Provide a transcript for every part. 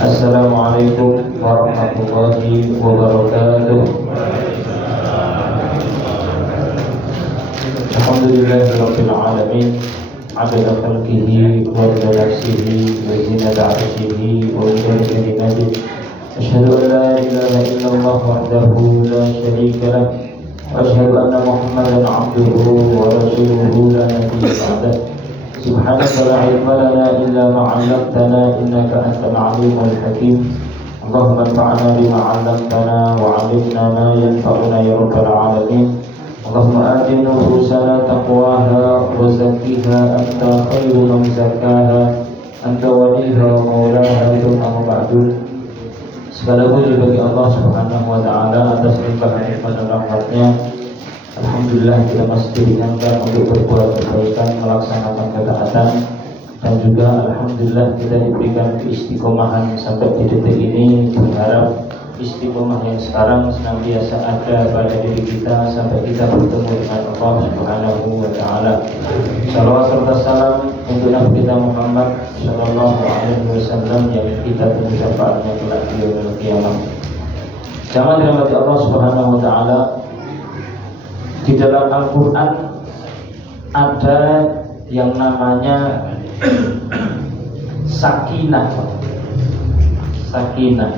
Assalamualaikum warahmatullahi wabarakatuh. Alhamdulillahirabbil alamin. Adada khalqihi wa rida nafsihi wa zinata arshihi wa ridha kalimatihi. Asyhadu an la ilaha illallah wahdahu la syarika lah wa asyhadu anna Muhammadan abduhu wa rasuluhu la nabiyya ba'dah. Subhanaka la ilma lana illa ma 'allamtana innaka antal alimul hakim. Allahumma anfa'na bima 'allamtana wa 'allimna ma yanfa'una ya rabbal alamin. Allahumma ati nufusana taqwaha wa zakkiha anta khairu man zakkaha anta waliha wa maulaha thumma ba'du. Segala puji bagi Allah Subhanahu wa taala atas limpahan nikmat dan rahmatnya. Alhamdulillah kita masih diringankan untuk berbuat kebaikan, melaksanakan ketaatan, dan juga alhamdulillah kita diberikan keistiqomahan sampai di detik ini. Berharap istiqomah yang sekarang senantiasa ada pada diri kita sampai kita bertemu dengan Allah Subhanahu wa taala. Shalawat serta salam untuk Nabi kita Muhammad sallallahu alaihi wasallam yang kita tunggu syafaatnya kelak di yaumil qiyamah. Jamaah dirahmati Allah Subhanahu wa taala, di dalam Al-Quran ada yang namanya sakinah. Sakinah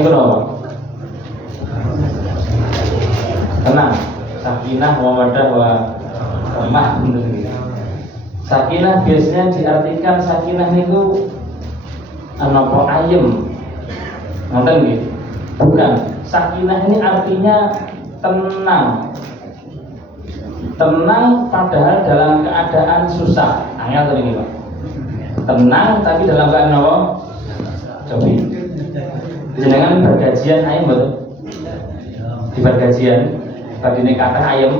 itu apa? Tenang. Sakinah wa madah wa ramah. Sakinah biasanya diartikan sakinah itu apa ayem. Ngoten nggih? Bukan. Sakinah ini artinya tenang. Tenang padahal dalam keadaan susah. Angel tadi Pak. Tenang tapi dalam keadaan apa? Coba. Jenengan bergajian ayam betul? Di bergajian badine kata ayam.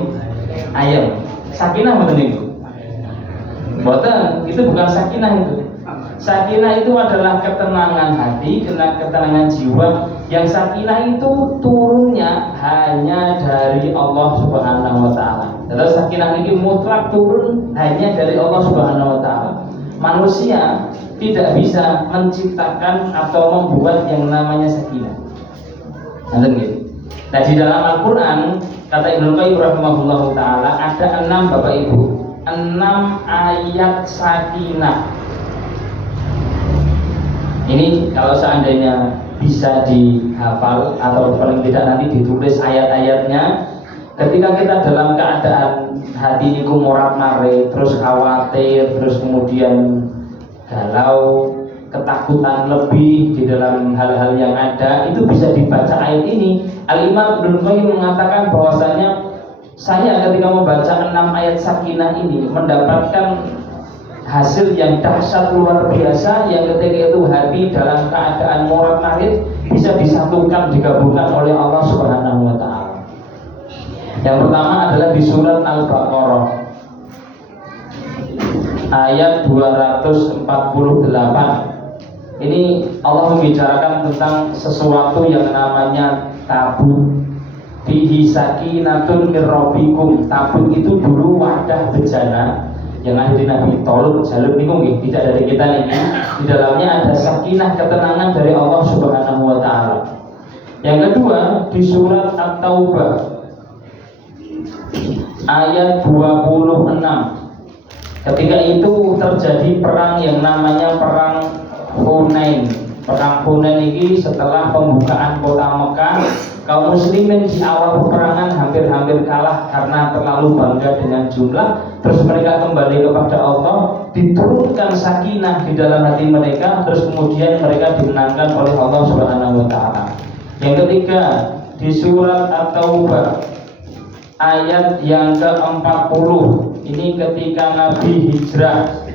Sakinah betul niku? Mboten, itu bukan sakinah itu. Sakinah itu adalah ketenangan hati, ketenangan jiwa. Yang sakinah itu turunnya hanya dari Allah Subhanahu wa taala. Jadi sakinah ini mutlak turun hanya dari Allah Subhanahu wa taala. Manusia tidak bisa menciptakan atau membuat yang namanya sakinah. Nah, di dalam Al-Quran kata Ibnu Qayyim rahimahullahu taala ada 6 Bapak Ibu, 6 ayat sakinah. Ini kalau seandainya bisa dihafal atau paling tidak nanti ditulis ayat-ayatnya. Ketika kita dalam keadaan hati niku morat-marit, terus khawatir, terus kemudian galau, ketakutan lebih di dalam hal-hal yang ada, itu bisa dibaca ayat ini. Al-Imam Ibnu Qayyim mengatakan bahwasanya saya ketika membaca 6 ayat sakinah ini mendapatkan hasil yang dahsyat luar biasa, yang ketika itu hati dalam keadaan morat-marit bisa disatukan, digabungkan oleh Allah Subhanahu wa taala. Yang pertama adalah di surat Al-Baqarah ayat 248. Ini Allah membicarakan tentang sesuatu yang namanya tabut. Fihi sakinatun mir rabbikum. Tabut itu dulu wadah bejana yang ada di Nabi Tolut jalur niku nggih, tidak dari kita nih. Di dalamnya ada sakinah, ketenangan dari Allah Subhanahu wa taala. Yang kedua di surat At-Taubah ayat 26. Ketika itu terjadi perang yang namanya perang Hunain. Perang Hunain ini setelah pembukaan kota Mekah, kaum muslimin di awal peperangan hampir-hampir kalah karena terlalu bangga dengan jumlah. Terus mereka kembali kepada Allah, diturunkan sakinah di dalam hati mereka, terus kemudian mereka dimenangkan oleh Allah Subhanahu wa taala. Yang ketiga di surat At-Taubah ayat yang ke-40. Ini ketika Nabi hijrah,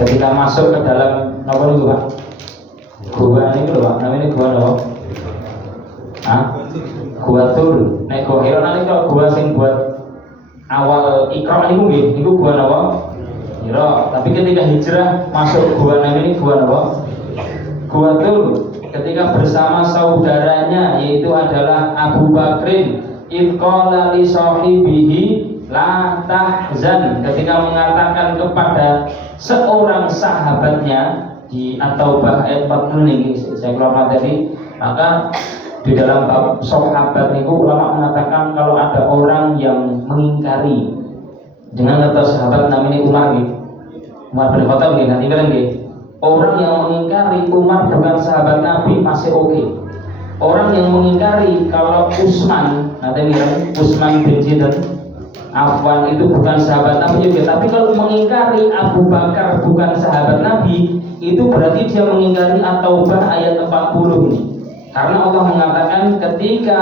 ketika masuk ke dalam apa itu Pak? Gua ini lho Pak, namanya gua apa? Gua Tur. Nek gua Hira nalika gua sing buat awal Iqra niku nggih, niku gua napa? Hira. Tapi ketika hijrah masuk gua ini gua napa? Gua Tur. Ketika bersama saudaranya yaitu adalah Abu Bakrin, idqala li sahibihi la tahzan, ketika mengatakan kepada seorang sahabatnya di At-Taubah ayat 40 ini saya keluar tadi. Maka di dalam bab sahabat niku ulama mengatakan kalau ada orang yang mengingkari dengan kata sahabat namanya Umar nih, Umar bin Khattab nih, nanti kan nih, orang yang mengingkari Umar bukan sahabat Nabi masih oke. Orang yang mengingkari kalau Utsman, nanti nih Utsman bin Zidan Affan itu bukan sahabat Nabi juga, tapi kalau mengingkari Abu Bakar bukan sahabat Nabi, itu berarti dia mengingkari At-Taubah ayat 40 ini. Karena Allah mengatakan ketika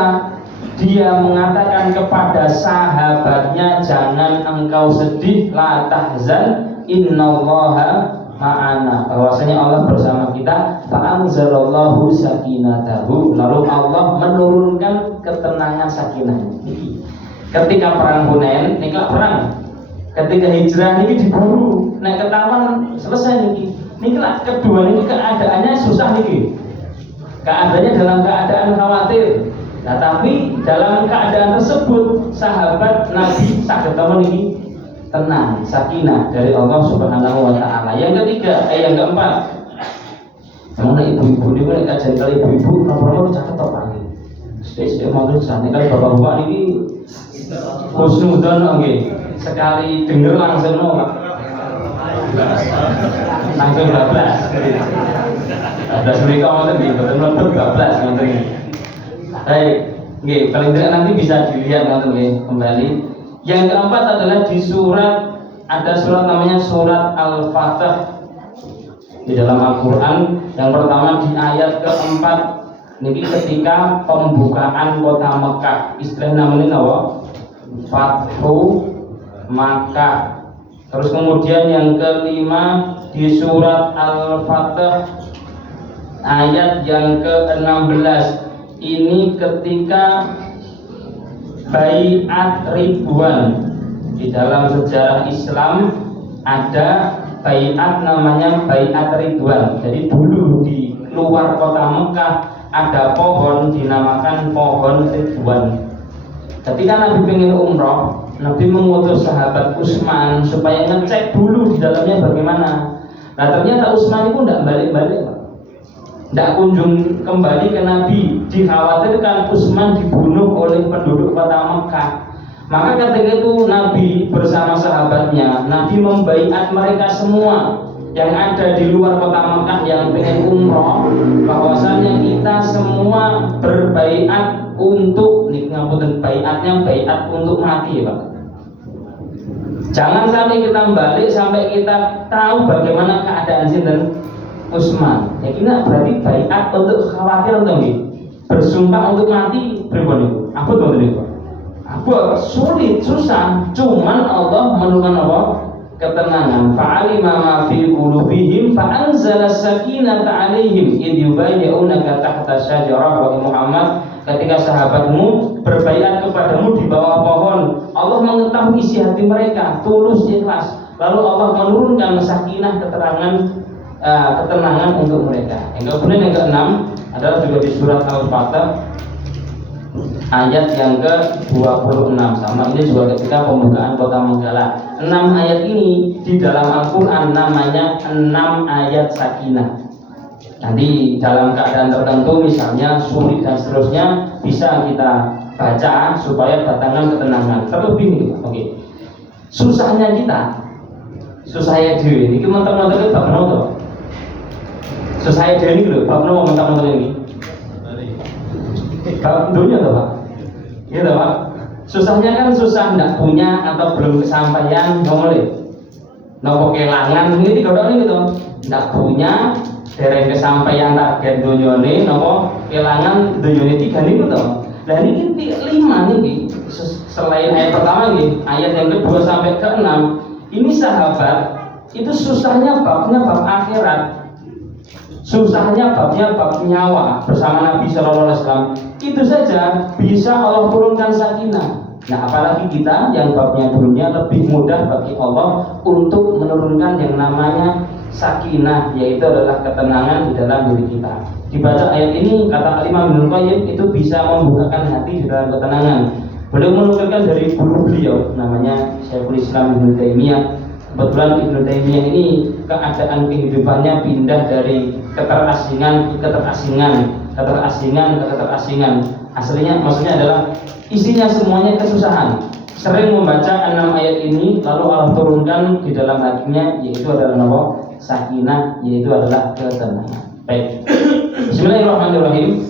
dia mengatakan kepada sahabatnya, jangan engkau sedih, la tahzan, innallaha ma'ana, bahwasanya Allah bersama kita, fa'anzalallahu sakinatahu, lalu Allah menurunkan ketenangan sakinah. Ketika perang Hunain, ini perang. Ketika hijrah ini diburu, naik ketahuan selesai niki. Niki lah kedua ini keadaannya susah niki. Keadaannya dalam keadaan khawatir. Nah, tapi dalam keadaan tersebut sahabat Nabi saged niki tenang, sakinah dari Allah Subhanahu wa taala. Yang ketiga, yang keempat. Mana ibu-ibu ini kajian kali ibu-ibu nomor-nomor caket to Pak. Sesuk monggo sane kali bapak-bapak niki husnudzon nggih. Sekali denger langsung langsung bablas. Ada mereka ngoten nggih, betul betul bablas ngoten nggih. Baik, nggih, paling tidak nanti bisa dilihat ngoten nggih kembali. Yang keempat adalah di surat, ada surat namanya surat Al-Fatah di dalam Al-Quran. Yang pertama di ayat keempat, ini ketika pembukaan kota Mekah, istilah namanya apa? Fathu Makkah. Terus kemudian yang kelima di surat Al-Fatah ayat yang ke-16, ini ketika Baiat Ridwan. Di dalam sejarah Islam ada baiat namanya Baiat Ridwan. Jadi dulu di luar kota Mekah ada pohon dinamakan pohon Ridwan. Ketika Nabi ingin umroh, Nabi mengutus sahabat Utsman supaya ngecek dulu di dalamnya bagaimana. Nah ternyata Utsman itu tidak balik-balik, tidak kunjung kembali ke Nabi. Dikhawatirkan Utsman dibunuh oleh penduduk kota Mekah. Maka ketika itu Nabi bersama sahabatnya, Nabi membaiat mereka semua yang ada di luar kota Mekah yang pengen umroh, bahwasanya kita semua berbaiat untuk baiatnya baiat untuk mati ya Pak. Jangan sampai kita balik sampai kita tahu bagaimana keadaan sinten Utsman. Ya kita berarti baiat untuk khawatir untuk bersumpah untuk mati pripun. Apa tuh ini Pak? Apa sulit, susah, cuman Allah menurunkan apa? Ketenangan. Fa'alima ma fi qulubihim fa'anzala sakinata 'alaihim id yubayyi'unaka tahta syajarah wa Muhammad. Ketika sahabatmu berbaiat kepadamu di bawah pohon, Allah mengetahui isi hati mereka, tulus ikhlas. Lalu Allah menurunkan sakinah, ketenangan untuk mereka. Yang kemudian yang keenam adalah juga di surat Al-Fatah ayat yang ke-26, sama ini juga ketika pembukaan kota Manggala. 6 ayat ini di dalam Al-Quran namanya 6 ayat sakinah. Nanti dalam keadaan tertentu misalnya sulit dan seterusnya bisa kita baca supaya datangkan ketenangan. Terlebih nih, oke. Susahnya kita, susahnya diri ini mentok-mentok bab nopo. Susahnya diri ini loh, bab nopo mentok-mentok ini. Bab dunia tuh Pak. Gitu Pak. Susahnya kan susah tidak punya atau belum kesampaian, ngomongin. Nopo kelangan ini tidak ini gitu. Tidak punya, dereng kesampaian target dunia ini, nopo kelangan dunia ini 3 nih gitu. Dan ini 5 nih. Selain ayat pertama nih, ayat yang kedua sampai ke-6, ini sahabat itu susahnya babnya bab akhirat. Susahnya babnya bab nyawa bersama Nabi Shallallahu Alaihi Wasallam. Itu saja bisa Allah turunkan sakinah. Nah apalagi kita yang babnya dunia lebih mudah bagi Allah untuk menurunkan yang namanya sakinah, yaitu adalah ketenangan di dalam diri kita. Dibaca ayat ini kata Imam Ibnu Qayyim itu bisa membukakan hati di dalam ketenangan. Beliau menukilkan dari guru beliau namanya Syekhul Islam Ibnu Taimiyah. Kebetulan Ibnu Taimiyah ini keadaan kehidupannya pindah dari keterasingan ke keterasingan. Aslinya maksudnya adalah isinya semuanya kesusahan. Sering membaca 6 ayat ini lalu Allah turunkan di dalam hatinya, yaitu adalah apa? Sakinah, yaitu adalah ketenangan. Baik. Bismillahirrahmanirrahim.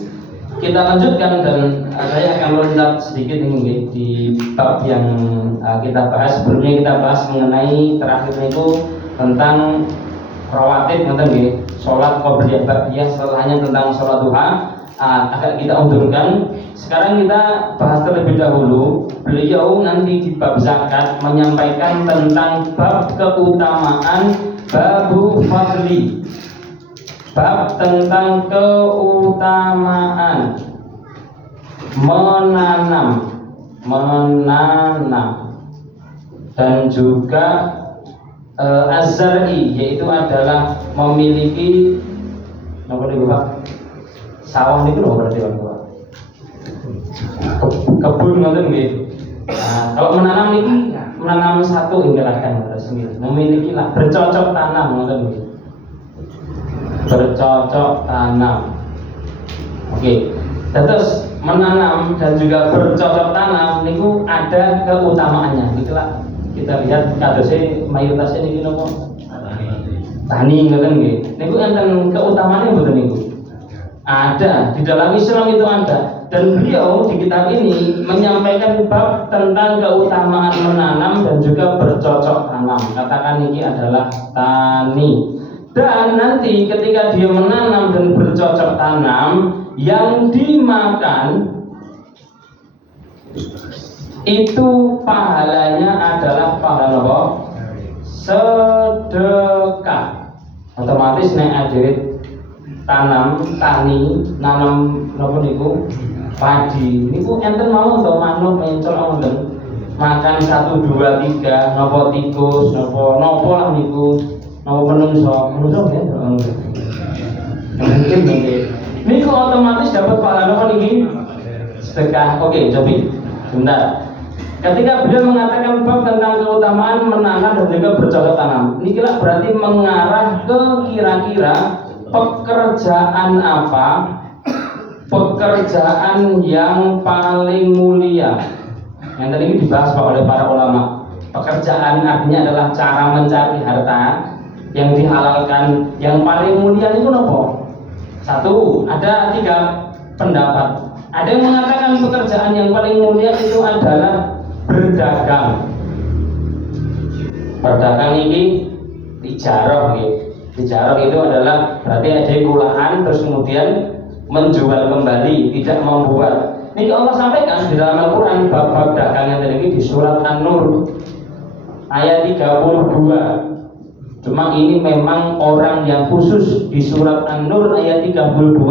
Kita lanjutkan dan saya akan loncat sedikit ini di bab yang kita bahas. Sebelumnya kita bahas mengenai terakhir itu tentang rawatib, sholat qobliyah ba'diyah, setelahnya tentang sholat duha. Agak kita undurkan. Sekarang kita bahas terlebih dahulu. Beliau nanti di bab zakat menyampaikan tentang bab keutamaan, babu fadli, bab tentang keutamaan menanam dan juga az-zar'i, yaitu adalah memiliki apa nih Pak? Sawah itu loh berarti Pak. Kebun ngoten nggih. Nah, kalau menanam ini menanam satu inggalkan sendiri. Memilikilah bercocok tanam ngoten nggih. Bercocok tanam. Oke. Terus menanam dan juga bercocok tanam niku ada keutamaannya. Itulah kita lihat kadose mayoritasnya niki napa? Tani ngoten nggih. Niku enten keutamaannya mboten niku? Ada, di dalam Islam itu ada. Dan beliau di kitab ini menyampaikan bab tentang keutamaan menanam dan juga bercocok tanam. Katakan ini adalah tani. Dan nanti ketika dia menanam dan bercocok tanam, yang dimakan itu pahalanya adalah pahala apa? Sedekah. Otomatis nek adirit tanam, tani, nanam napa niku? Padi. Niku enten mau untuk manuk mencol wonten. Makan 1 2 3 napa tikus, napa lah niku. Napa menungso ya. Mungkin niku otomatis dapat pahala napa niki? Sedekah. Oke, coba. Sebentar. Ketika beliau mengatakan bab tentang keutamaan menanam dan juga bercocok tanam, ini kira berarti mengarah ke kira-kira pekerjaan apa? Pekerjaan yang paling mulia. Yang tadi ini dibahas oleh para ulama. Pekerjaan artinya adalah cara mencari harta yang dihalalkan. Yang paling mulia itu apa? Satu, ada 3 pendapat. Ada yang mengatakan pekerjaan yang paling mulia itu adalah berdagang. Berdagang ini tijarah gitu. Tijarah itu adalah berarti ada kulaan terus kemudian menjual kembali, tidak membuat. Ini Allah sampaikan di dalam Al-Quran bab-bab dagang yang tadi di surat An-Nur ayat 32. Cuma ini memang orang yang khusus di surat An-Nur ayat 32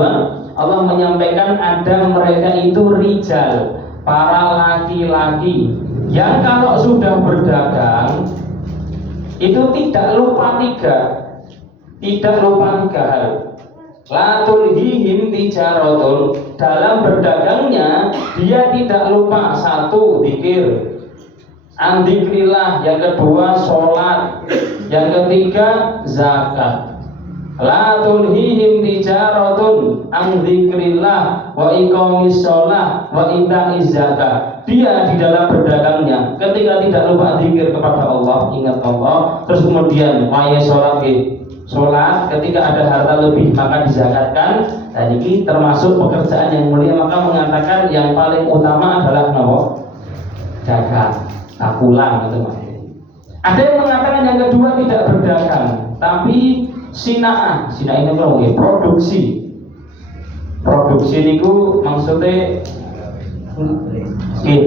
Allah menyampaikan ada mereka itu rijal, para laki-laki yang kalau sudah berdagang itu tidak lupa 3 hal. La tulhihim tijaratun, dalam berdagangnya dia tidak lupa 1 zikir, an dzikrillah, yang kedua sholat, yang ketiga zakat. La tulhihim tijaratun an dzikrillah wa iqamis sholah wa ita'iz zakat. Dia di dalam berdagangnya ketika tidak lupa zikir kepada Allah, ingat Allah, terus kemudian waya sholat, ketika ada harta lebih maka dizakatkan. Dan ini termasuk pekerjaan yang mulia. Maka mengatakan yang paling utama adalah dagang, takulan gitu. Ada yang mengatakan yang kedua tidak berdagang, tapi sina'ah ini kalau produksi itu maksudnya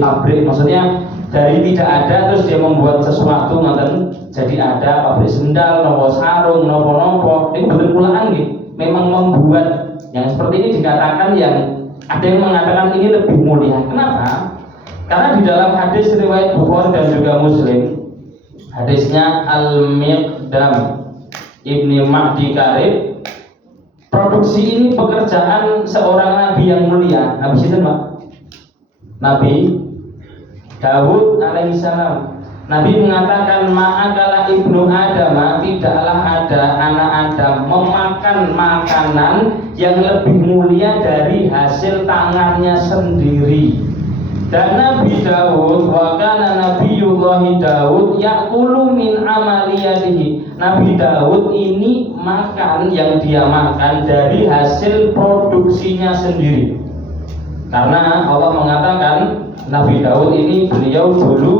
pabrik, maksudnya dari tidak ada terus dia membuat sesuatu jadi ada pabrik sendal, nopo sarung, nopo ini betul pulaan gitu. Memang membuat yang seperti ini dikatakan yang ada yang mengatakan ini lebih mulia. Kenapa? Karena di dalam hadis riwayat Bukhari dan juga Muslim, hadisnya Al-Miqdam Ibni Mahdi Karib, produksi ini pekerjaan seorang nabi yang mulia. Habis itu Nabi Daud alaihissalam. Nabi mengatakan ma'akala ibnu Adam, tidaklah ada anak Adam memakan makanan yang lebih mulia dari hasil tangannya sendiri. Dan Nabi Daud, wa kana nabiyullahi Daud ya'kulu min amaliyatihi. Nabi Daud ini makan yang dia makan dari hasil produksinya sendiri. Karena Allah mengatakan Nabi Daud ini beliau dulu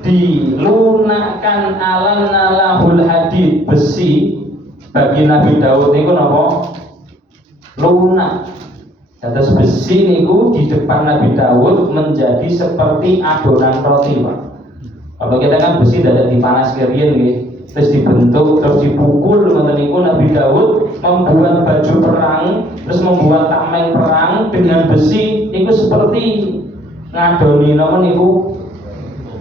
dilunakkan alanna lahul hadid, besi bagi Nabi Daud niku napa? Lunak. Terus besi niku di depan Nabi Daud menjadi seperti adonan roti, Pak. Kalau kita kan besi dadak dipanas kerian nggih, terus dibentuk, terus dipukul ngoten niku. Nabi Daud membuat baju perang, terus membuat tameng perang dengan besi niku seperti ngadoni napa niku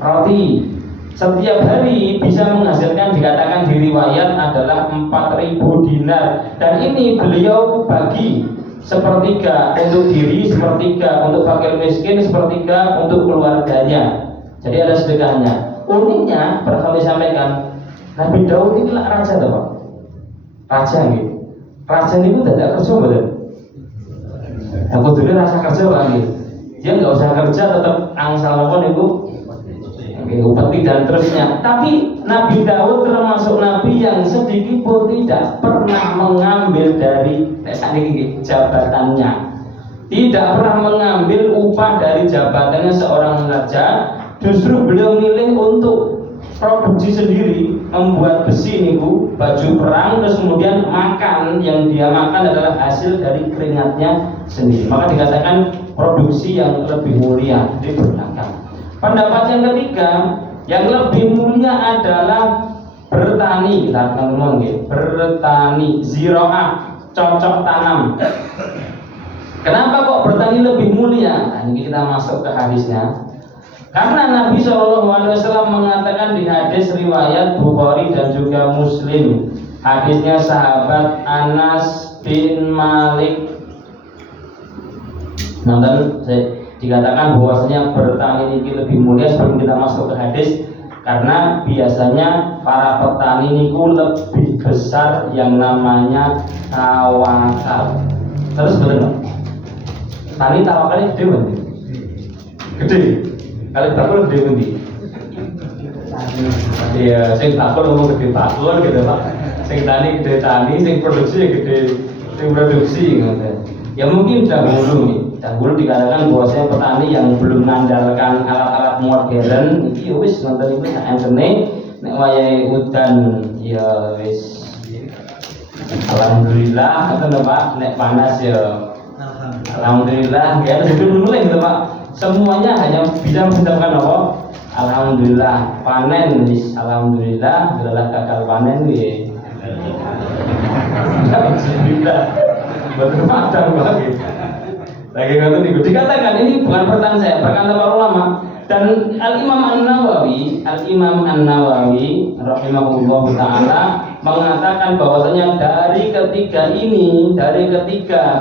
roti. Setiap hari bisa menghasilkan, dikatakan di riwayat adalah 4.000 dinar. Dan ini beliau bagi sepertiga untuk diri, sepertiga untuk fakir miskin, sepertiga untuk keluarganya. Jadi ada sedekahnya. Uniknya, barangkali sampaikan, Nabi Daud itu lah raja, Pak. Raja gitu. Raja itu tidak kerja, betul. Aku dulu rasa kerja, Pak. Dia nggak usah kerja, tetap angsal apa itu. Upeti dan terusnya. Tapi Nabi Daud termasuk nabi yang sedikit pun tidak pernah mengambil dari jabatannya, tidak pernah mengambil upah dari jabatannya seorang raja. Justru beliau milih untuk produksi sendiri, membuat besi niku, baju perang, terus kemudian makan, yang dia makan adalah hasil dari keringatnya sendiri. Maka dikatakan produksi yang lebih mulia di belakang. Pendapat yang ketiga, yang lebih mulia adalah bertani. Kita akan ngomong ya, bertani, ziraah, cocok tanam. Kenapa kok bertani lebih mulia? Nah, ini kita masuk ke hadisnya. Karena Nabi SAW mengatakan di hadis riwayat Bukhari dan juga Muslim, hadisnya sahabat Anas bin Malik. Nonton saya. Dikatakan bahwasanya bertani ini lebih mulia. Sebelum kita masuk ke hadis, karena biasanya para petani niku lebih besar yang namanya tawakal. Terus betul, tani tawakalnya gede banget. Gede. Kali bakul gede banget. Iya, sing bakul ngomong gede bakul gitu, Pak. Sing tani gede tani, sing produksi gede, sing produksi gitu. Ya mungkin dahulu nih. Dahulu dikatakan bahwasanya petani yang belum mengandalkan alat-alat modern iki wis nonton iki sak entene nek wayahe udan ya wis alhamdulillah ngoten Pak, nek panas ya alhamdulillah ya itu mulai gitu Pak. Semuanya hanya bisa mengucapkan apa? Alhamdulillah. Panen wis alhamdulillah, adalah gagal panen nggih. Alhamdulillah. Betul padang lagi. Lagi kata dikatakan ini bukan pertanyaan saya, berkata para ulama. Dan Al-Imam An-Nawawi rahimahullah ta'ala mengatakan bahwasanya dari ketiga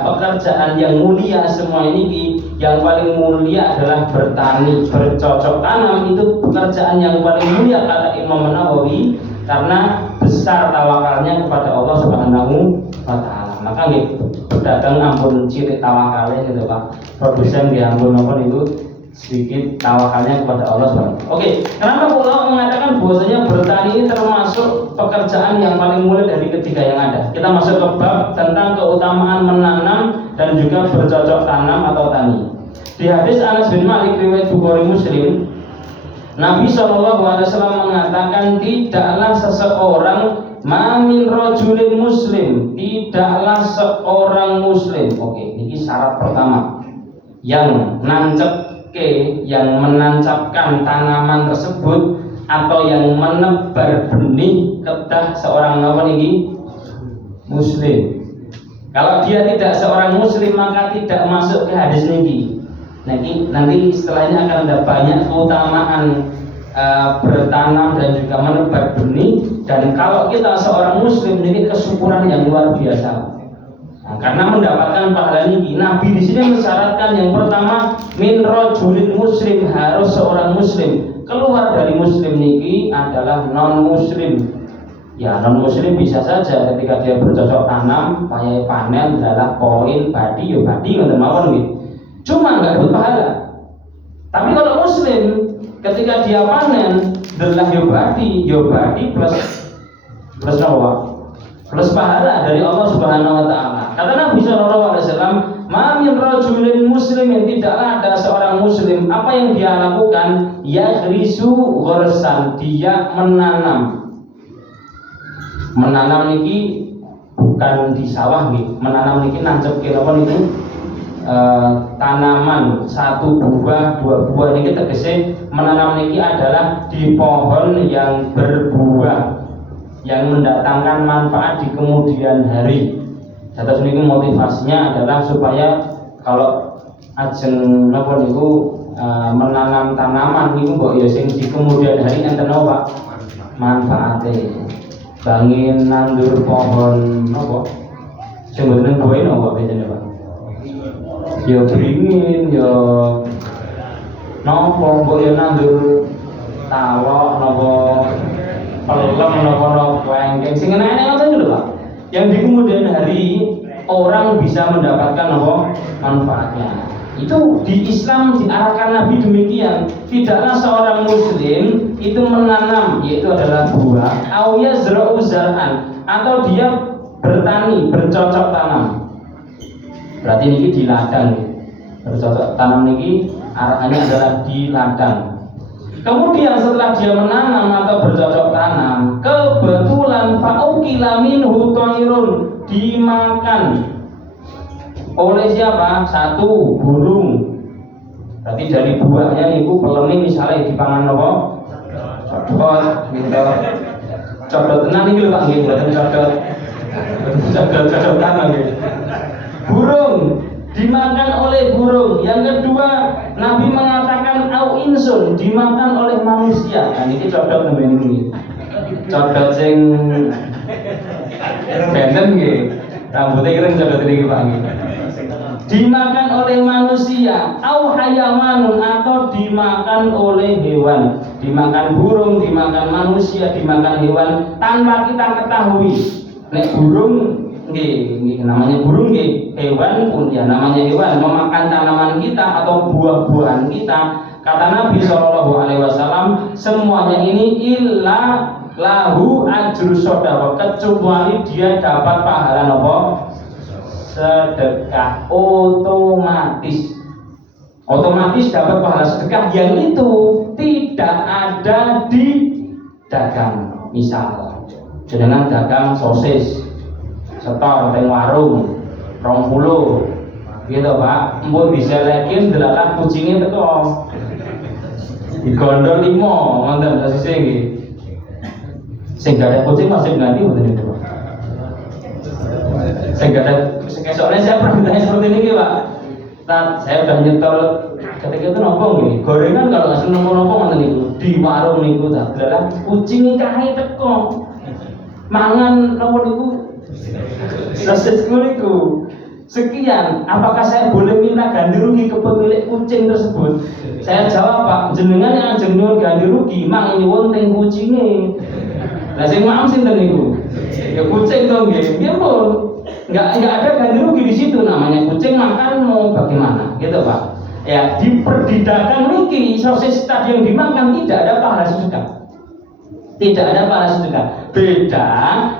pekerjaan yang mulia semua ini, yang paling mulia adalah bertani, bercocok tanam. Itu pekerjaan yang paling mulia kata Imam An-Nawawi, karena besar tawakalnya kepada Allah Subhanahu wa ta'ala. Maka nih pedagang ampun cilik tawakalnya gitu Pak, produsen dia ampun apa itu sedikit tawakalnya kepada Allah SWT. Oke, kenapa ulama mengatakan bahwasanya bertani ini termasuk pekerjaan yang paling mulia dari ketiga yang ada? Kita masuk ke bab tentang keutamaan menanam dan juga bercocok tanam atau tani. Di hadis Anas bin Malik riwayat Bukhari Muslim, Nabi SAW mengatakan tidaklah seseorang mamin rojulin muslim, tidaklah seorang muslim. Oke, ini syarat pertama yang menancapkan tanaman tersebut atau yang menebar benih kedah seorang lawan ini muslim. Kalau dia tidak seorang muslim maka tidak masuk ke hadis ini. Nanti setelahnya akan ada banyak keutamaan bertanam dan juga menebar benih. Dan kalau kita seorang muslim ini kesyukuran yang luar biasa. Nah, karena mendapatkan pahala niki Nabi di sini mensyaratkan yang pertama min rajulin muslim, harus seorang muslim. Keluar dari muslim niki adalah non muslim. Ya non muslim bisa saja ketika dia bercocok tanam, payah panen adalah koin, badi, ya badi ngoten mawon nggih. Cuma nggak dapat pahala. Tapi kalau muslim ketika dia panen adalah ya badi plus apa? Plus pahala dari Allah Subhanahu wa taala. Kata Nabi sallallahu alaihi wasallam, "Ma min rajulin muslimin," tidaklah ada seorang muslim apa yang dia lakukan, yaghrisu ghursan, dia menanam. Menanam niki bukan di sawah nggih. Menanam niki nancep napa niku? Tanaman satu buah, dua buah niki tegese menanam niki adalah di pohon yang berbuah yang mendatangkan manfaat di kemudian hari. Terus niku motivasinya adalah supaya kalau ajeng napa niku menanam tanaman niku mbok ya sing di kemudian hari enten apa manfaate. Bangin nandur pohon napa sing mboten buahe napa bedane Pak? Ya beringin ya napa mbok ya nandur tawak napa pelem napa wengking sing enak-enak ngoten lho Pak. Yang di kemudian hari orang bisa mendapatkan apa manfaatnya. Itu di Islam diarahkan Nabi demikian. Tidaklah seorang muslim itu menanam, yaitu adalah buah, au yazra'u zar'an, atau dia bertani, bercocok tanam. Berarti ini di ladang. Bercocok tanam ini arahannya adalah di ladang. Kemudian setelah dia menanam atau bercocok tanam, kebetulan fa'ukila minhu thairun, dimakan oleh siapa? Satu, burung. Berarti dari buahnya itu pelemi misalnya dipangan apa? Codot, gitu. Codot tenan iki lho Pak nggih, mboten codot. Codot tanam nggih. Burung dimakan oleh burung. Yang kedua, Nabi mengatakan au insun, dimakan oleh manusia. Nah ini codot namanya ini. Codot sing benten nggih. Rambutnya ireng codot iki Pak nggih. Dimakan oleh manusia, au hayawanun, atau dimakan oleh hewan. Dimakan burung, dimakan manusia, dimakan hewan tanpa kita ketahui. Nek burung nggih namanya burung nggih, hewan pun ya namanya hewan, memakan tanaman kita atau buah-buahan kita. Kata Nabi sallallahu alaihi wasallam, semuanya ini illa lahu ajru shadaqah, kecuali dia dapat pahala apa? Sedekah. Otomatis dapat pahala sedekah yang itu tidak ada di dagang. Misal jenengan dagang sosis setor teng warung 20 gitu Pak, empun diselekin delalah kucingnya teko digondol 5 ngoten sosise nggih. Sing gak ada kucing masih ganti mboten itu Pak. Sing gak ada soalnya saya pernah ditanya seperti ini Pak. Saya udah nyetor ketika itu nopo nggih, gorengan kalau nggak seneng nopo ngoten niku di warung niku ta delalah kucing kae teko mangan nopo niku sosis niku. Sekian, apakah saya boleh minta ganti rugi ke pemilik kucing tersebut? Saya jawab Pak, jenengan yang ajeng nyuwun ganti rugi, mang nyuwun teng kucinge. Lah sing maem sinten niku? Ya kucing dong nggih. Nggih pun nggak ada ganti rugi di situ, namanya kucing makan mau bagaimana, gitu Pak. Ya di dagang niki sosis tadi yang dimakan tidak ada pahala sedekah. Tidak ada pahala sedekah. Beda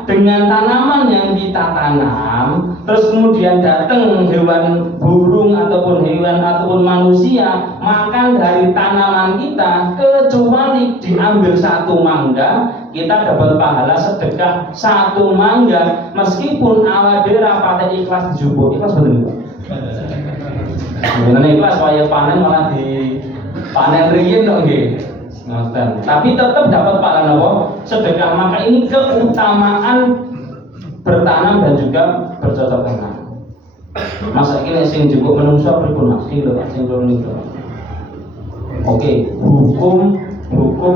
dengan tanaman yang kita tanam, terus kemudian datang hewan burung ataupun hewan ataupun manusia makan dari tanaman kita, kecuali diambil satu mangga, kita dapat pahala sedekah satu mangga, meskipun awake rapate ikhlas dijupuk. Ikhlas betul. Dengan ikhlas waya panen malah di panen riyin kok nggih. Tapi tetap dapat pahala apa? Sedekah. Maka ini keutamaan bertanam dan juga bercocok tanam. Masa ini sing jupuk menungso pripun Mas? Iki lho Pak sing kula niku. Oke, hukum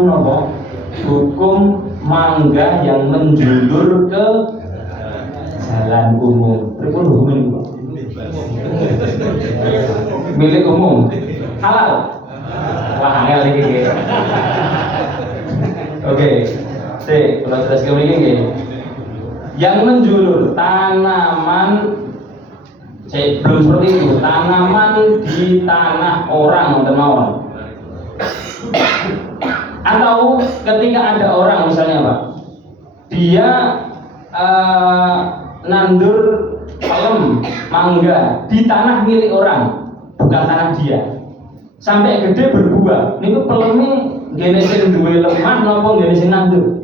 napa? Hukum mangga yang menjulur ke jalan umum. pripun hukume niku? Milik umum. Halal. Wah, angel iki nggih. Oke. Kalau jelaskan begini nggih. Yang menjulur tanaman belum seperti itu, tanaman di tanah orang mawon. Atau ketika ada orang misalnya Pak, dia nandur palem mangga di tanah milik orang, bukan tanah dia. Sampai gede berbuah. Niku peleme ngene sing duwe lemah napa ngene sing nandur?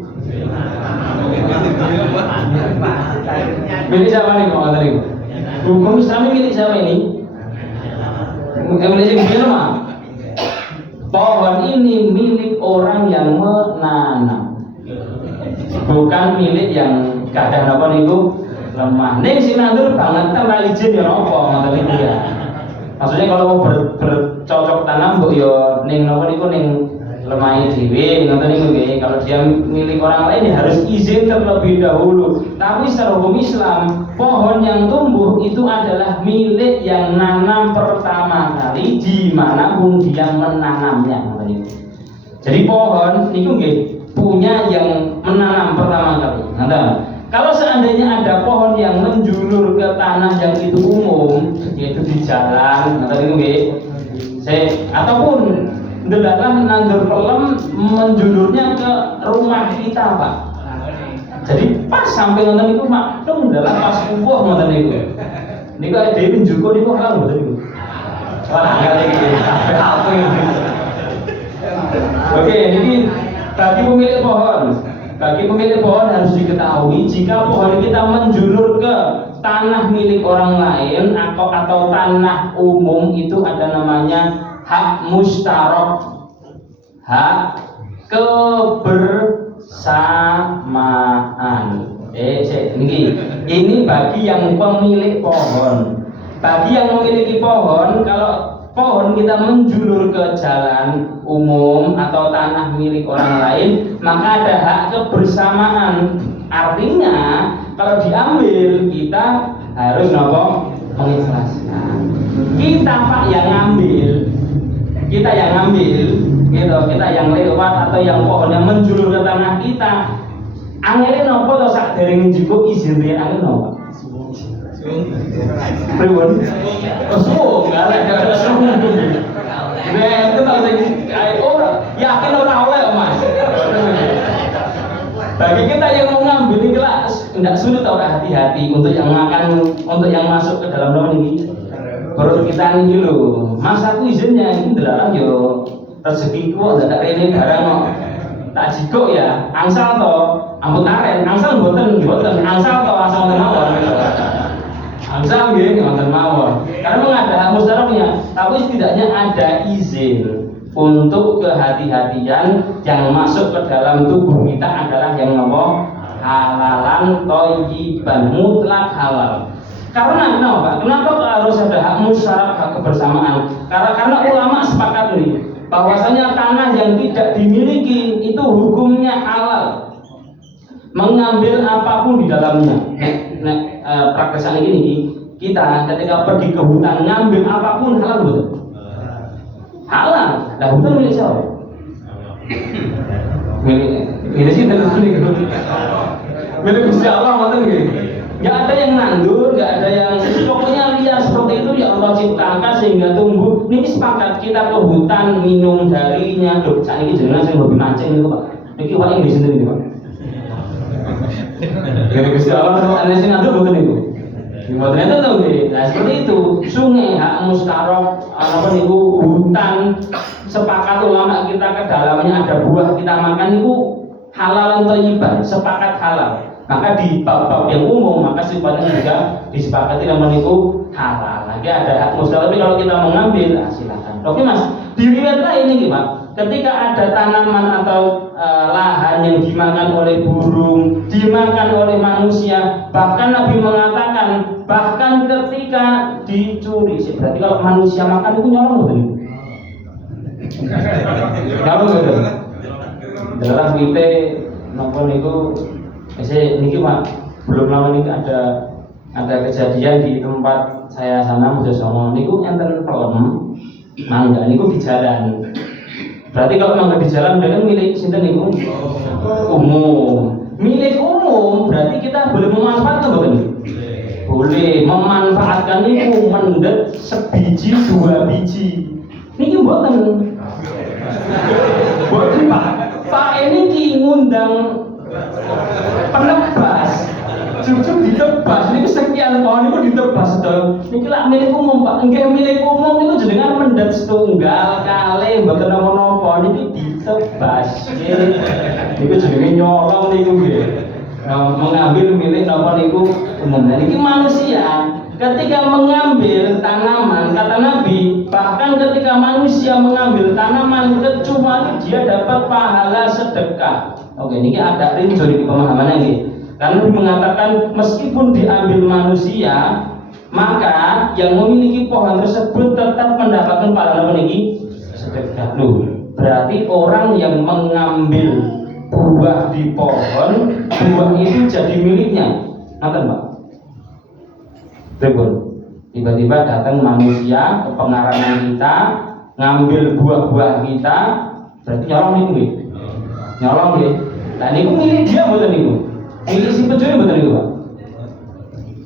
Milik siapa nih Pak Menteri? Hukum Islam milik siapa ini? Milik sing duwe lemah. Pohon ini milik orang yang menanam, bukan milik yang kadang apa niku lemah. Ning sing nandur banget ora izin ya napa ngoten niku ya. Maksudnya kalau mau bercocok tanam mbok ya ning napa niku ning lemahe dhewe ngoten niku nggih. Kalau dia milik orang lain ya harus izin terlebih dahulu. Tapi secara hukum Islam, pohon yang tumbuh itu adalah milik yang nanam pertama kali dimanapun dia menanamnya ngoten niku. Jadi pohon niku nggih punya yang menanam pertama kali. Ngoten. Kalau seandainya ada pohon yang menjulur ke tanah yang itu umum, yaitu di jalan, atau ataupun ndelalah nandur pelem menjulurnya ke rumah kita, Pak. Jadi pas sampai ngoten niku Pak, dong ndalah pas kubuh ngoten niku. Niku dhewe njuko niku halal ngoten niku. Wah, enggak iki sampai apa ini. Oke, jadi bagi pemilik pohon. Bagi pemilik pohon harus diketahui jika pohon kita menjulur ke tanah milik orang lain atau tanah umum itu ada namanya hak mustarok, hak kebersamaan. Ini bagi yang pemilik pohon. Bagi yang memiliki pohon, kalau pohon kita menjulur ke jalan umum atau tanah milik orang lain, maka ada hak kebersamaan. Artinya kalau diambil kita harus nopo mengikhlaskan. Kita Pak yang ngambil, kita yang lewat atau yang pohon yang menjulur ke tanah kita. Angele nopo to sak dereng njiko izin riyen angel nopo? Pribun? Oh, enggak ada semua. Nah, itu tak yakin orang oleh Mas. Bagi kita yang mau ngambil ini tidak sulit atau hati-hati untuk yang makan, untuk yang masuk ke dalam dalam ini. Perut kita ini dulu. Mas aku izinnya ini adalah yo rezekiku ada ini barang tak jiko ya. Angsal to, ampun aren, angsal mboten, angsal to asal mawon. Angsal nggih ngoten mawon. Karena memang ada hak musyarakatnya, tapi setidaknya ada izin untuk kehati-hatian yang masuk ke dalam tubuh kita adalah yang nopo halalan thayyiban mutlak halal. Karena kenapa? Kenapa harus ada hak musyarakah, hak kebersamaan? Karena ulama sepakat nih bahwasanya tanah yang tidak dimiliki itu hukumnya halal. Mengambil apapun di dalamnya. Praktesan ini kita ketika pergi ke hutan ngambil apapun halal betul? Halal. Nah hutan milik siapa? Milik sih milik Gusti Allah ngoten nggih. Enggak ada yang nandur, enggak ada yang pokoknya liar seperti itu ya Allah ciptakan sehingga tumbuh. Ini sepakat kita ke hutan minum darinya. Loh, saat ini jenengan sing hobi mancing itu Pak. Niki Pak yang di sini nih Pak. Milik Gusti Allah ana sing nandur mboten niku. Mboten enten to nggih. Nah seperti itu, sungai hak mustarok apa niku hutan sepakat ulama kita ke dalamnya ada buah kita makan niku halal thayyiban, sepakat halal. Maka di bab-bab yang umum maka sifatnya juga disepakati nama niku halal. Lagi ada hak mustarok, tapi kalau kita mau ngambil silakan. Oke Mas, di riwayat lain ini Pak, ketika ada tanaman atau lahan yang dimakan oleh burung, dimakan oleh manusia, bahkan Nabi mengatakan bahkan ketika dicuri. Berarti kalau manusia makan itu nyolong betul? Nyolong betul? Dalam kita nopo niku niki Pak, belum lama ini ada ada kejadian di tempat saya sana Mojosongo niku enten pelem mangga niku di jalan. Berarti kalau mangga di jalan berarti milik sinten niku? Umum. Milik umum berarti kita boleh memanfaatkan bukan? Boleh memanfaatkan niku mendet sebiji 2 biji. Niki mboten. Mboten Pak. Pak ini ngundang penebas. Cucuk ditebas niku sekian pohon niku ditebas to. Niki lak milik umum Pak. Nggih milik umum niku jenengan mendet setunggal kali mboten napa-napa niki ditebas. Niku jenenge nyolong niku nggih. Mengambil milik napa niku umum. Niki manusia ketika mengambil tanaman, kata Nabi, bahkan ketika manusia mengambil tanaman kecuali dia dapat pahala sedekah. Oke, ini agak rincu di pemahamannya ini. Karena mengatakan meskipun diambil manusia, maka yang memiliki pohon tersebut tetap mendapatkan pahala ini sedekah. Loh, berarti orang yang mengambil buah di pohon, buah itu jadi miliknya. Nonton Pak. Betul. Tiba-tiba datang manusia ke pengarangan kita, ngambil buah-buah kita, berarti nyolong itu, nyolong ya. Nah ini milik dia betul niku. Milik si pencuri betul niku Pak.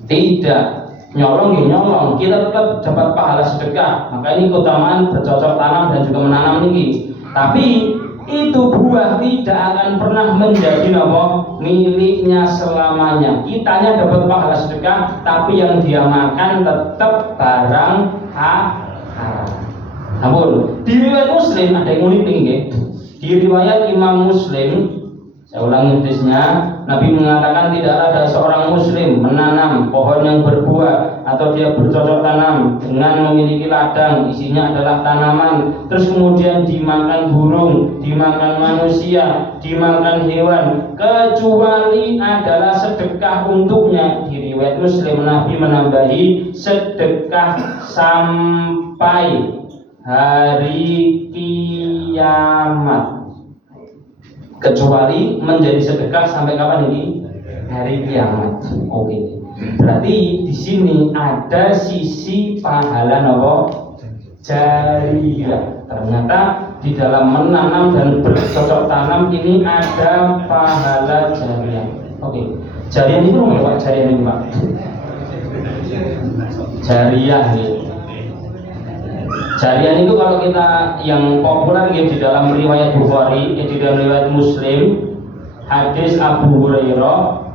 Tidak, nyolong ya nyolong. Kita tetap dapat pahala sedekah. Maka ini keutamaan bercocok tanam dan juga menanam niki. Tapi itu buah tidak akan pernah menjadi miliknya selamanya. Kitanya dapat pahala sedekah, tapi yang dia makan tetap barang haram. Namun di riwayat Muslim ada yang unik nih. Di riwayat Imam Muslim, saya ulangi hadisnya, Nabi mengatakan tidak ada seorang muslim menanam pohon yang berbuah atau dia bercocok tanam dengan memiliki ladang isinya adalah tanaman, terus kemudian dimakan burung, dimakan manusia, dimakan hewan, kecuali adalah sedekah untuknya. Di riwayat Muslim Nabi menambahi sedekah sampai hari kiamat, kecuali menjadi sedekah sampai kapan ini? Hari kiamat. Oke. Berarti di sini ada sisi pahala jariyah. Ternyata di dalam menanam dan bercocok tanam ini ada pahala jariyah. Oke. Jariyah itu apa Pak? Jariyah ini Pak. Jariyah ini. Jariyah itu kalau kita yang populer ya, di dalam riwayat Bukhari, di dalam riwayat Muslim, hadis Abu Hurairah,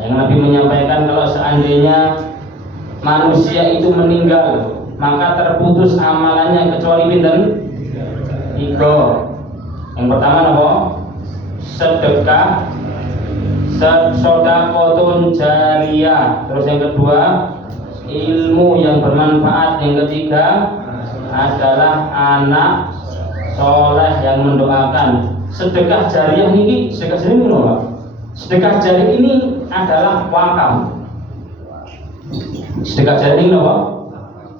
yang Nabi menyampaikan kalau seandainya manusia itu meninggal, maka terputus amalannya kecuali pinten? 3. Yang pertama apa? Sedekah, sedekahun jariyah. Terus yang kedua, ilmu yang bermanfaat. Yang ketiga adalah anak soleh yang mendoakan. Sedekah jariyah ini, sedekah jariyah ini apa? Sedekah jariyah ini adalah wakaf. Sedekah jariyah ini apa?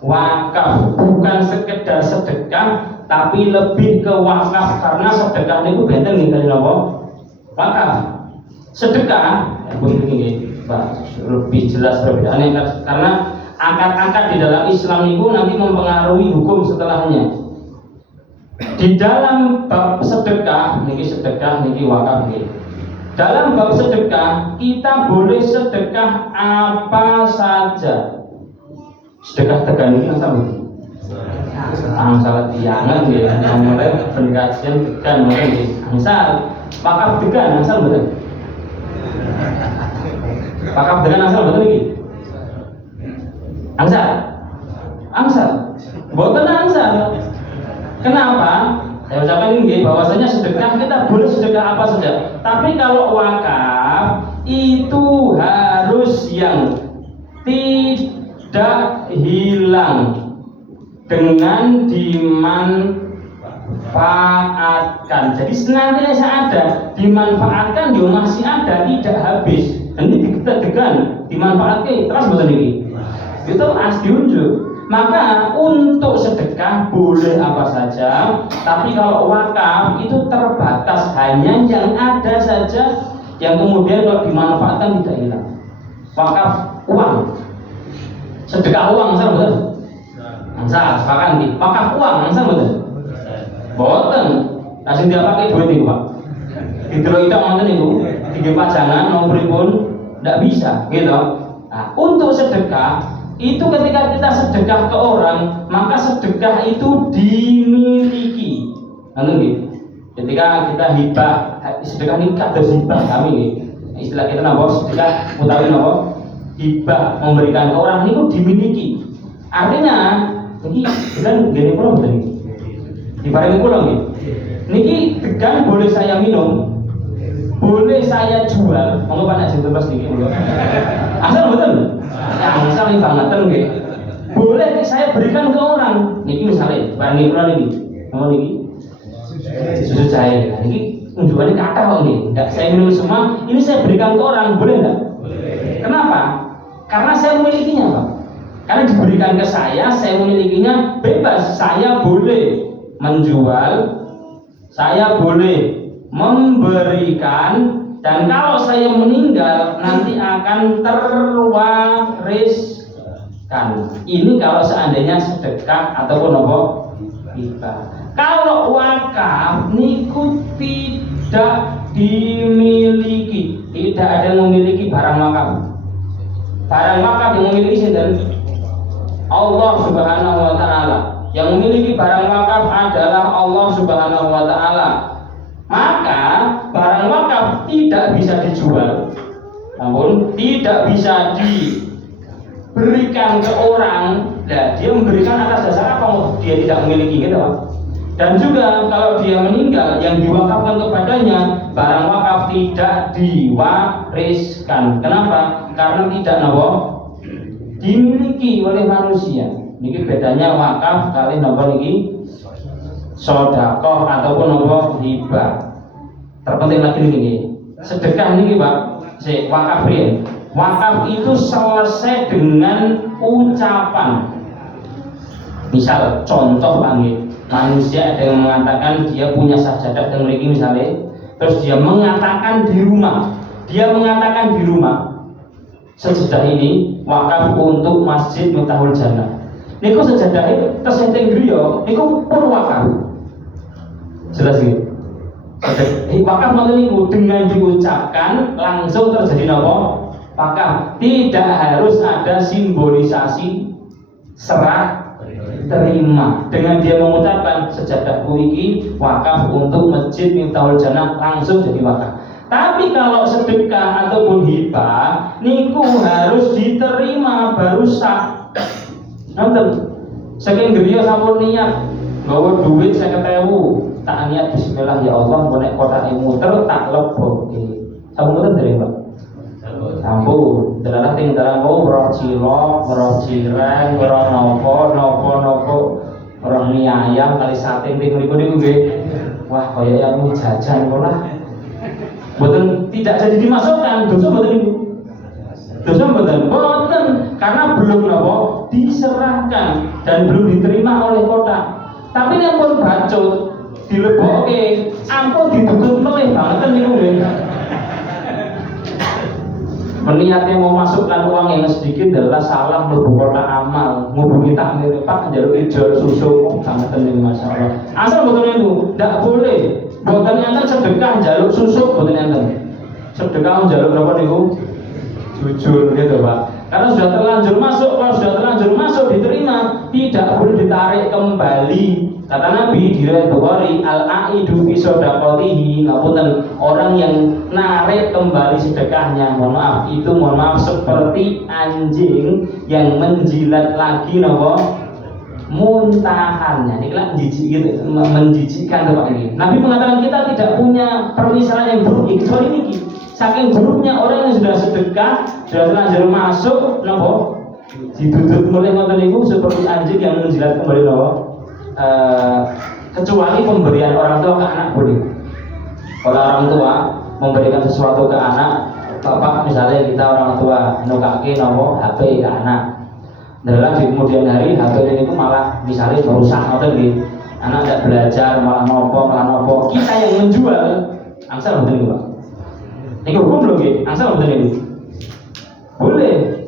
Wakaf, bukan sekedar sedekah, tapi lebih ke wakaf, karena sedekah itu benteng nih dari apa? Wakaf. Sedekah, begini Pak, lebih jelas perbedaannya karena akad-akad di dalam Islam itu nanti mempengaruhi hukum setelahnya. Di dalam bab sedekah, niki wakaf niki. Dalam bab sedekah kita boleh sedekah apa saja. Sedekah tegan ini asal angsal tiangan ya, mulai pengajian tegan mulai angsal. Wakaf tegan asal betul. Wakaf tegan asal betul niki. Angsal, bukan angsal. Kenapa? Saya ucapkan ini bahwasanya sedekah kita boleh sedekah apa saja. Tapi kalau wakaf itu harus yang tidak hilang dengan dimanfaatkan. Jadi senantiasa ada, dimanfaatkan dia masih ada, tidak habis. Dan ini ditekan, dimanfaatkan terus betul ini. Itu asli unjuk. Maka untuk sedekah boleh apa saja, tapi kalau wakaf itu terbatas, hanya yang ada saja, yang kemudian kalau dimanfaatkan tidak hilang. Wakaf uang. Sedekah uang angsal mboten? Angsal, sepakat nggih. Wakaf uang angsal mboten? Mboten. Nah sing diapake duit niku, Pak. Didelok tok ngoten niku, tinggi pajangan mau pripun ndak bisa, gitu. Nah, untuk sedekah itu ketika kita sedekah ke orang, maka sedekah itu dimiliki. Nggih. Ketika kita hibah, sedekah ini kados hibah kami nggih. Istilah kita napa sedekah utawi napa? Hibah memberikan ke orang itu dimiliki. Artinya iki kan gene kula mboten iki. Diparingi kula nggih. Niki degan boleh saya minum, boleh saya jual. Monggo Pak nek sing bebas niki monggo. Asal mboten? Ya, asal banget nggih. Boleh saya berikan ke orang. Niki misalnya paringi kula niki. Monggo niki. Susu cair. Niki unjukannya kata kok nggih. Enggak saya minum semua, ini saya berikan ke orang, boleh enggak? Boleh. Kenapa? Karena saya memilikinya, Pak. Karena diberikan ke saya memilikinya bebas. Saya boleh menjual, saya boleh memberikan, dan kalau saya meninggal nanti akan terwariskan. Ini kalau seandainya sedekah ataupun apa? Hibah. Kalau wakaf niku tidak dimiliki, tidak ada yang memiliki barang wakaf. Barang wakaf yang memiliki sinten? Allah Subhanahu wa taala. Yang memiliki barang wakaf adalah Allah Subhanahu wa taala. Maka barang wakaf tidak bisa dijual. Namun tidak bisa diberikan ke orang. Nah, dia memberikan atas dasar apa? Dia tidak memiliki, gitu, Pak. Dan juga kalau dia meninggal, yang diwakafkan kepadanya barang wakaf tidak diwariskan. Kenapa? Karena tidak dimiliki oleh manusia. Niki bedanya wakaf kali niki sedekah ataupun hibah. Terpenting lagi niki. Sedekah niki, Pak. Wakaf riyen. Wakaf itu selesai dengan ucapan. Misal contoh Pak nggih. Manusia ada yang mengatakan dia punya sajadah yang memiliki misalnya, terus dia mengatakan di rumah, sejadah ini wakaf untuk Masjid Miftahul Jannah. Niku sejadah itu tersetting griya, niku pun wakaf. Jelas gitu. Wakaf niku dengan diucapkan langsung terjadi napa? Wakaf. Tidak harus ada simbolisasi serah terima. Dengan dia mengucapkan sejadahku iki wakaf untuk Masjid Miftahul Jannah, langsung jadi wakaf. Tapi kalau sedekah ataupun hibah niku harus diterima baru sah. Nonton saking griya sampun niat nggawa duit 50.000, tak niat bismillah ya Allah nek kotake muter tak lebokke. Sampun mboten terima. Sampun delalah ting dalan roh cilok, roh cireng, roh nopo, roh mie ayam kali sate ting niku nggih. Wah, kaya yang jajan kok lah. Mboten tidak jadi dimasukkan, dosa mboten niku. Dosa mboten, karena belum diserahkan dan belum diterima oleh kota. Tapi nek pun bacut dilebokke, ampun ditutup meleh banget niku nggih. Niatnya mau masukkan uang yang sedikit adalah salah mlebu kota amal, ngubungi takmir Pak njaluk ijol susu banget niku masyaallah. Asal mboten niku, ndak boleh. Mboten enten sedekah njaluk susu mboten enten. Sedekah njaluk napa niku? Jujur gitu, Pak. Karena sudah terlanjur masuk, kalau sudah terlanjur masuk diterima, tidak boleh ditarik kembali. Kata Nabi di riwayat Bukhari, al-aidu fi shadaqatihi, ngapunten, orang yang narik kembali sedekahnya, mohon maaf seperti anjing yang menjilat lagi muntahannya. Ini kan jijik gitu, menjijikkan tuh Pak ini. Nabi mengatakan kita tidak punya permisalan yang buruk kecuali ini. Saking buruknya orang yang sudah sedekah, sudah terlanjur masuk, ditutup mulai ngoten niku seperti anjing yang menjilat kembali kecuali pemberian orang tua ke anak boleh. Kalau orang tua memberikan sesuatu ke anak, bapak misalnya kita orang tua nukake HP ke anak. Dalam di kemudian hari HP ini malah misalnya merusak anak tidak belajar malah nopo. Kita yang menjual, angsal betul Pak. Ini hukum belum ya? Angsal betul ini. Boleh.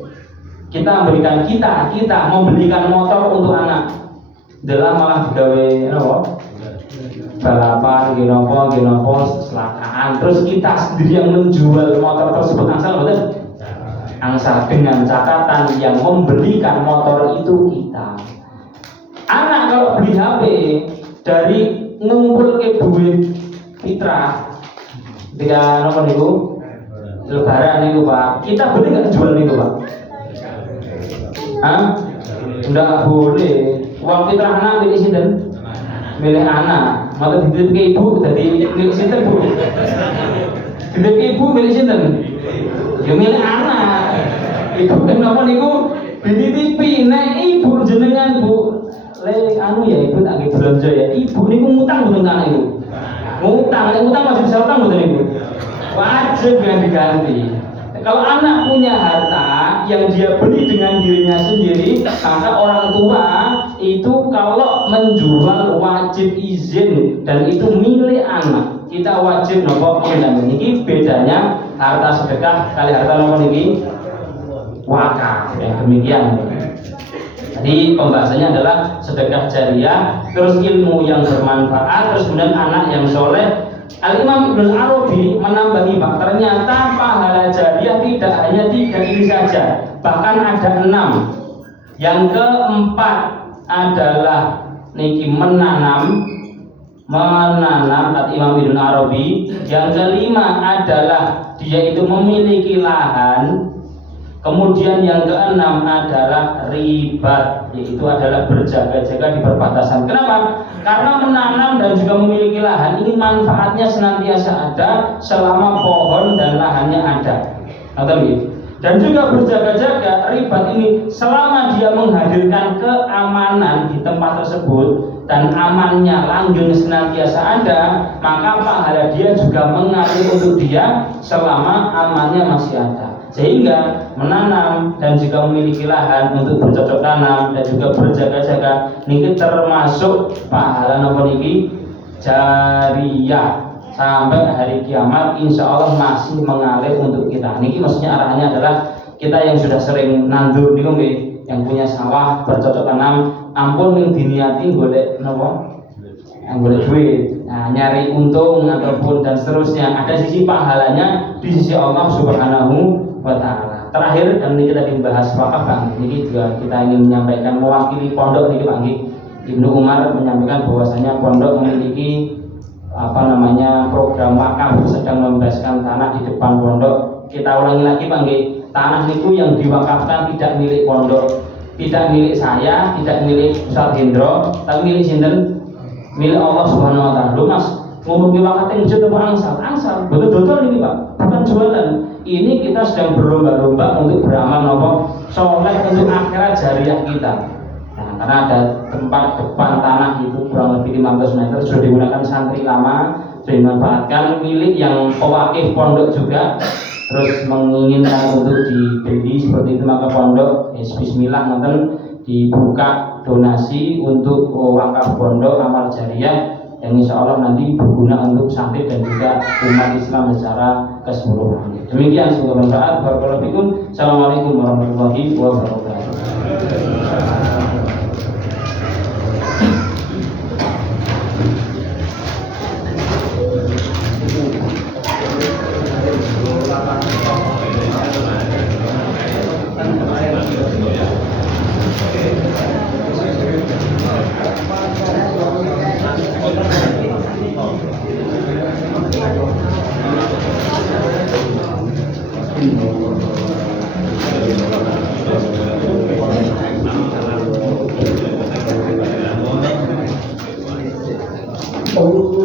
kita membelikan motor untuk anak. Dalam malah digawe balapan genopo kecelakaan, terus kita sendiri yang menjual motor tersebut angsal betul? Angsal, dengan catatan yang membelikan motor itu kita. Anak kalau beli HP dari ngumpul ke duit fitrah ketika nomor itu lebaran itu Pak, kita boleh nggak jual itu Pak? Nggak boleh. Uang fitrah anak milik sinten? Milik anak. Maka dititip ke ibu jadi milik sinten Bu? Dititip ke ibu milik sinten? Ya milik anak. Ibu kan nomor niku dititipi, nek ibu jenengan Bu, ya ibu tak nggih belanja ya. Ibu niku ngutang mboten anak ibu. Ngutang masih bisa utang mboten ibu? Wajib yang diganti. Kalau anak punya harta yang dia beli dengan dirinya sendiri, maka orang tua itu kalau menjual wajib izin dan itu milik anak. Kita wajib nopo mendampingi. Ini bedanya harta sedekah kali harta nopo niki wakaf. Yang demikian. Jadi pembahasannya adalah sedekah jariah, terus ilmu yang bermanfaat, terus kemudian anak yang soleh. Al-Imam Ibnu Arabi menambahi Pak, ternyata pahala jariah tidak hanya 3 ini saja, bahkan ada 6. Yang keempat adalah niki menanam kata Imam Ibnu Arabi. Yang kelima adalah dia itu memiliki lahan. Kemudian yang keenam adalah ribat, yaitu adalah berjaga-jaga di perbatasan. Kenapa? Karena menanam dan juga memiliki lahan ini manfaatnya senantiasa ada selama pohon dan lahannya ada. Dan juga berjaga-jaga ribat ini selama dia menghadirkan keamanan di tempat tersebut dan amannya langgeng senantiasa ada, maka pahala dia juga mengalir untuk dia selama amannya masih ada. Sehingga menanam dan juga memiliki lahan untuk bercocok tanam dan juga berjaga-jaga niki termasuk pahala napa niki jariah sampai hari kiamat, insya Allah masih mengalir untuk kita. Niki maksudnya arahannya adalah kita yang sudah sering nandur niku nggih, yang punya sawah bercocok tanam, ampun yang diniati golek napa? Golek duit, nyari untung ataupun dan seterusnya, ada sisi pahalanya di sisi Allah Subhanahu wa ta'ala. Terakhir, dan ini kita dibahas wakaf Bang. Ini juga kita ingin menyampaikan mewakili pondok ini Bang. Ibnu Umar menyampaikan bahwasanya pondok memiliki program wakaf, sedang membebaskan tanah di depan pondok. Kita ulangi lagi Bang, tanah itu yang diwakafkan tidak milik pondok, tidak milik saya, tidak milik Ustaz Hendro, tapi milik sinten? Milik Allah Subhanahu wa ta'ala. Loh Mas, ngomong wakaf yang jatuh angsal, betul-betul ini Pak, bukan jualan. Ini kita sedang berlomba-lomba untuk beramal nopo soleh untuk akhirat jariah kita. Nah, karena ada tempat depan tanah itu kurang lebih 15 meter sudah digunakan santri lama, sudah dimanfaatkan, milik yang pewakif pondok juga. Terus menginginkan untuk dibeli seperti itu, maka pondok bismillah nanti dibuka donasi untuk wakaf pondok amal jariah yang insya Allah nanti berguna untuk santri dan juga umat Islam secara keseluruhan. Demikian, semoga bermanfaat. Barakallahu fikum. Assalamualaikum warahmatullahi wabarakatuh. Oh.